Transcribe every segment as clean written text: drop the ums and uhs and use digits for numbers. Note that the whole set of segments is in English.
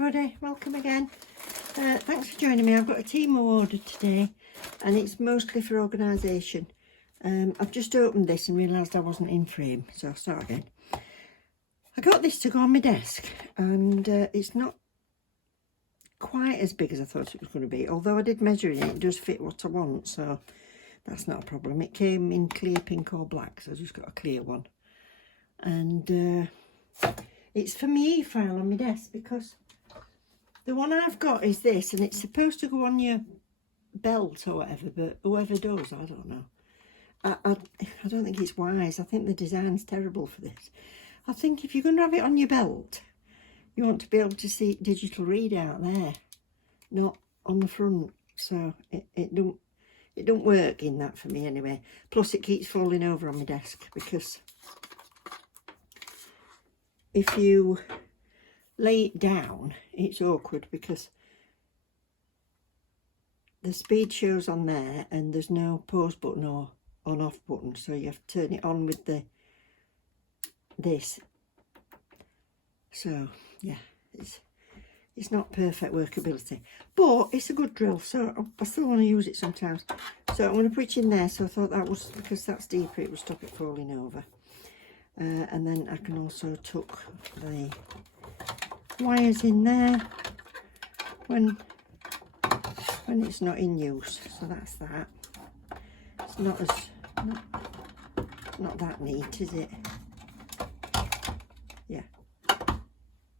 everybody, welcome again. Thanks for joining me. I've got a Temu order today and it's mostly for organisation. I've just opened this and realised I wasn't in frame, so I'll start again. I got this to go on my desk and it's not quite as big as I thought it was going to be, although I did measure it, it does fit what I want, so that's not a problem. It came in clear, pink or black, so I just got a clear one. And it's for my e-file on my desk because the one I've got is this and it's supposed to go on your belt or whatever, but whoever does, I don't know. I don't think it's wise. I think the design's terrible for this. I think if you're going to have it on your belt, you want to be able to see digital readout there, not on the front. So it don't work in that for me anyway. Plus it keeps falling over on my desk because if you lay it down, it's awkward because the speed shows on there and there's no pause button or on off button, so you have to turn it on with this. So yeah, it's not perfect workability, but it's a good drill, so I still want to use it sometimes. So I'm going to put it in there, so I thought that was, because that's deeper, it would stop it falling over. And then I can also tuck the wires in there when it's not in use. So that's that. It's not that neat, is it? Yeah,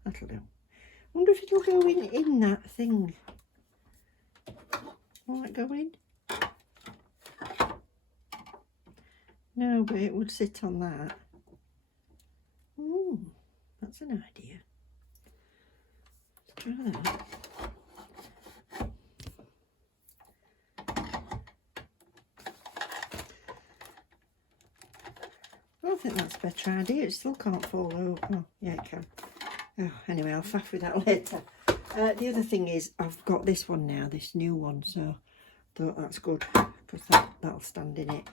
that'll do. Wonder if it'll go in that thing. Will it go in? No, but it would sit on that. Ooh, that's an idea. Let's try that. I think that's a better idea. It still can't fall over. Oh, yeah, it can. Oh, anyway, I'll faff with that later. The other thing is I've got this one now, this new one, so I thought that's good because that'll stand in it.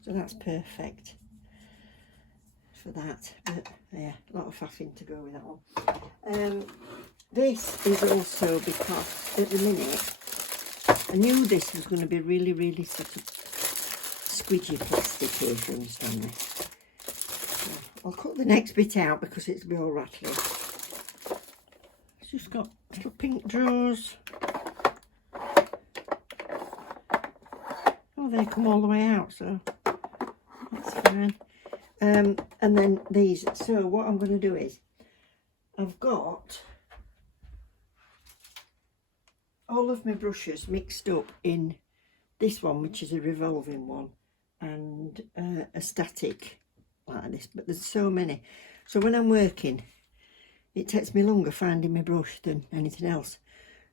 So that's perfect for that. But yeah, a lot of faffing to go with that one. This is also because at the minute I knew this was going to be really sort of squidgy plastic here, if you understand me. So I'll cut the next bit out because it'll be all rattly. It's just got little pink drawers. Oh, they come all the way out, so that's fine. And then these. So what I'm going to do is I've got all of my brushes mixed up in this one, which is a revolving one, and a static like this, but there's so many. So when I'm working, it takes me longer finding my brush than anything else.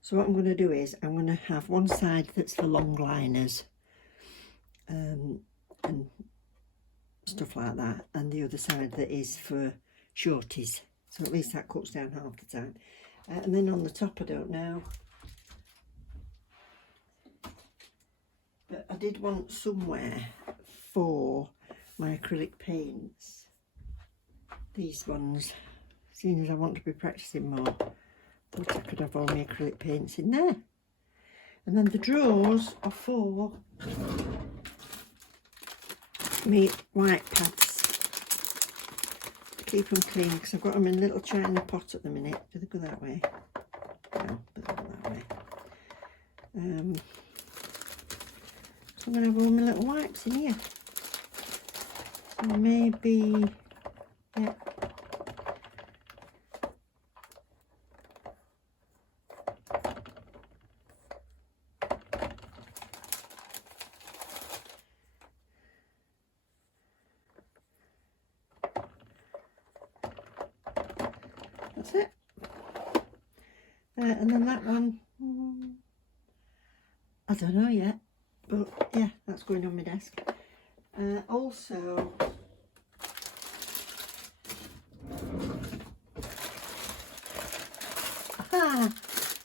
So what I'm going to do is I'm going to have one side that's for long liners and stuff like that, and the other side that is for shorties, so at least that cuts down half the time. And then on the top, I don't know, but I did want somewhere for my acrylic paints, these ones, seeing as I want to be practicing more. Thought I could have all my acrylic paints in there. And then the drawers are for me white pads to keep them clean, because I've got them in a little china pot at the minute. Do they go that way? No, they go that way. So I'm going to have all my little wipes in here. So maybe, yeah. That's it. And then that one, I don't know yet, but yeah, that's going on my desk. Also,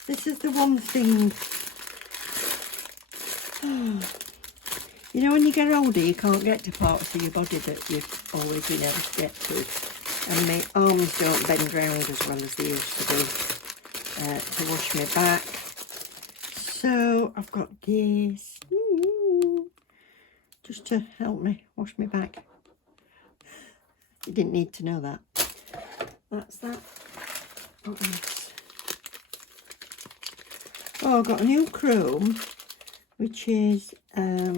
this is the one thing. You know, when you get older, you can't get to parts of your body that you've always been able to get to. And my arms don't bend round as well as they used to do. to wash my back. So I've got this just to help me wash my back. You didn't need to know that. That's that. What else? Oh, I've got a new chrome, which is a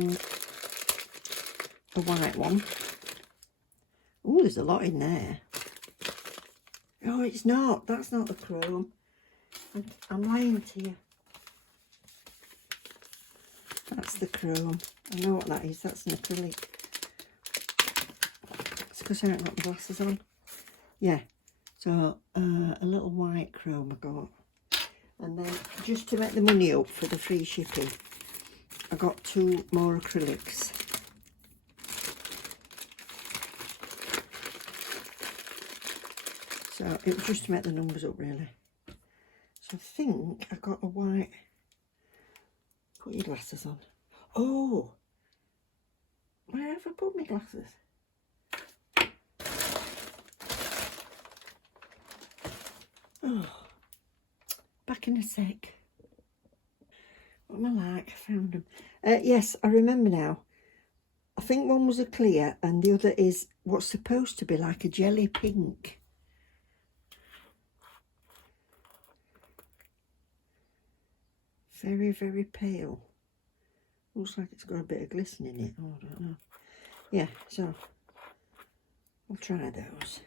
white one. Oh, there's a lot in there. Oh, it's not. That's not the chrome. I'm lying to you. That's the chrome. I know what that is. That's an acrylic. It's because I haven't got the glasses on. Yeah. So, a little white chrome I got. And then, just to make the money up for the free shipping, I got 2 more acrylics. So, it was just to make the numbers up, really. So, I think I got a white... Put your glasses on. Oh! Where have I put my glasses? Oh, back in a sec. What am I like? I found them. Yes, I remember now. I think one was a clear and the other is what's supposed to be like a jelly pink. Very, very pale. Looks like it's got a bit of glisten in it. Oh, I don't know. Yeah, so I'll try those.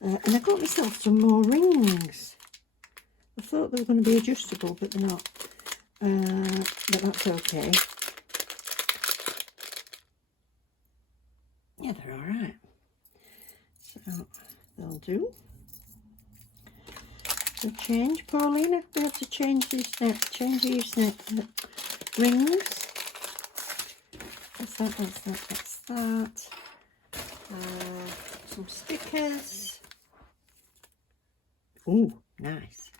And I got myself some more rings. I thought they were going to be adjustable, but they're not. But that's okay. Yeah, they're all right. So they'll do. So change, Paulina. We have to change these now. Change these now. Rings. That's that. That's that. That's that. Some stickers. Oh, nice.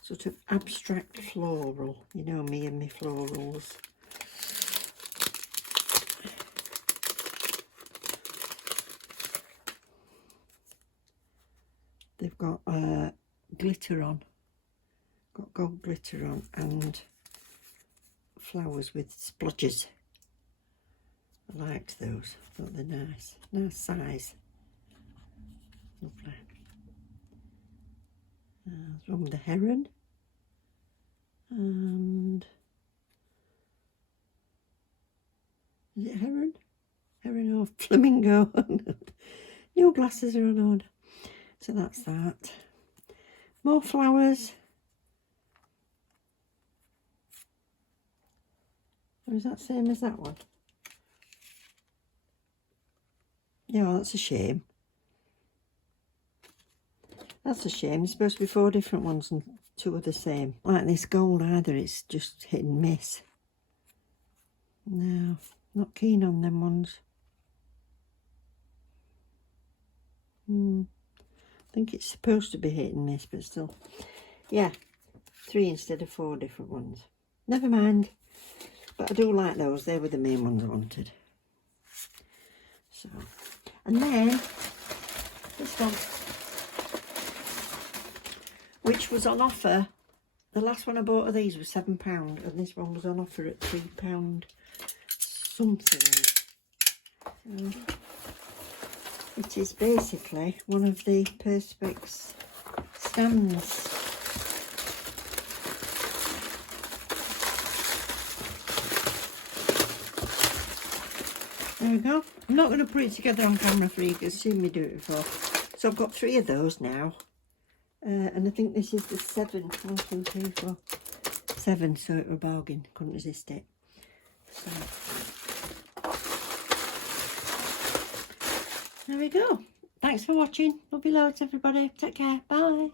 Sort of abstract floral. You know me and my florals. They've got glitter on. Got gold glitter on and flowers with splodges. I liked those. I thought they're nice. Nice size. Lovely. There's one with a heron. And is it heron? Heron or flamingo? New glasses are on order. So that's that. More flowers. Or is that same as that one? Yeah, that's a shame. That's a shame. It's supposed to be 4 different ones and 2 are the same. Like this gold either, it's just hit and miss. No, not keen on them ones. I think it's supposed to be hit and miss, but still. Yeah, 3 instead of 4 different ones. Never mind. But I do like those. They were the main ones I wanted. So, and then this one, which was on offer. The last one I bought of these was £7 and this one was on offer at £3 something. So it is basically one of the Perspex stands. There we go. I'm not going to put it together on camera for you, because you've seen me do it before. So I've got 3 of those now. And I think this is the 7. 1, 2, 3, 4, 7. So it was a bargain. Couldn't resist it. So there we go. Thanks for watching. Love you loads, everybody. Take care. Bye.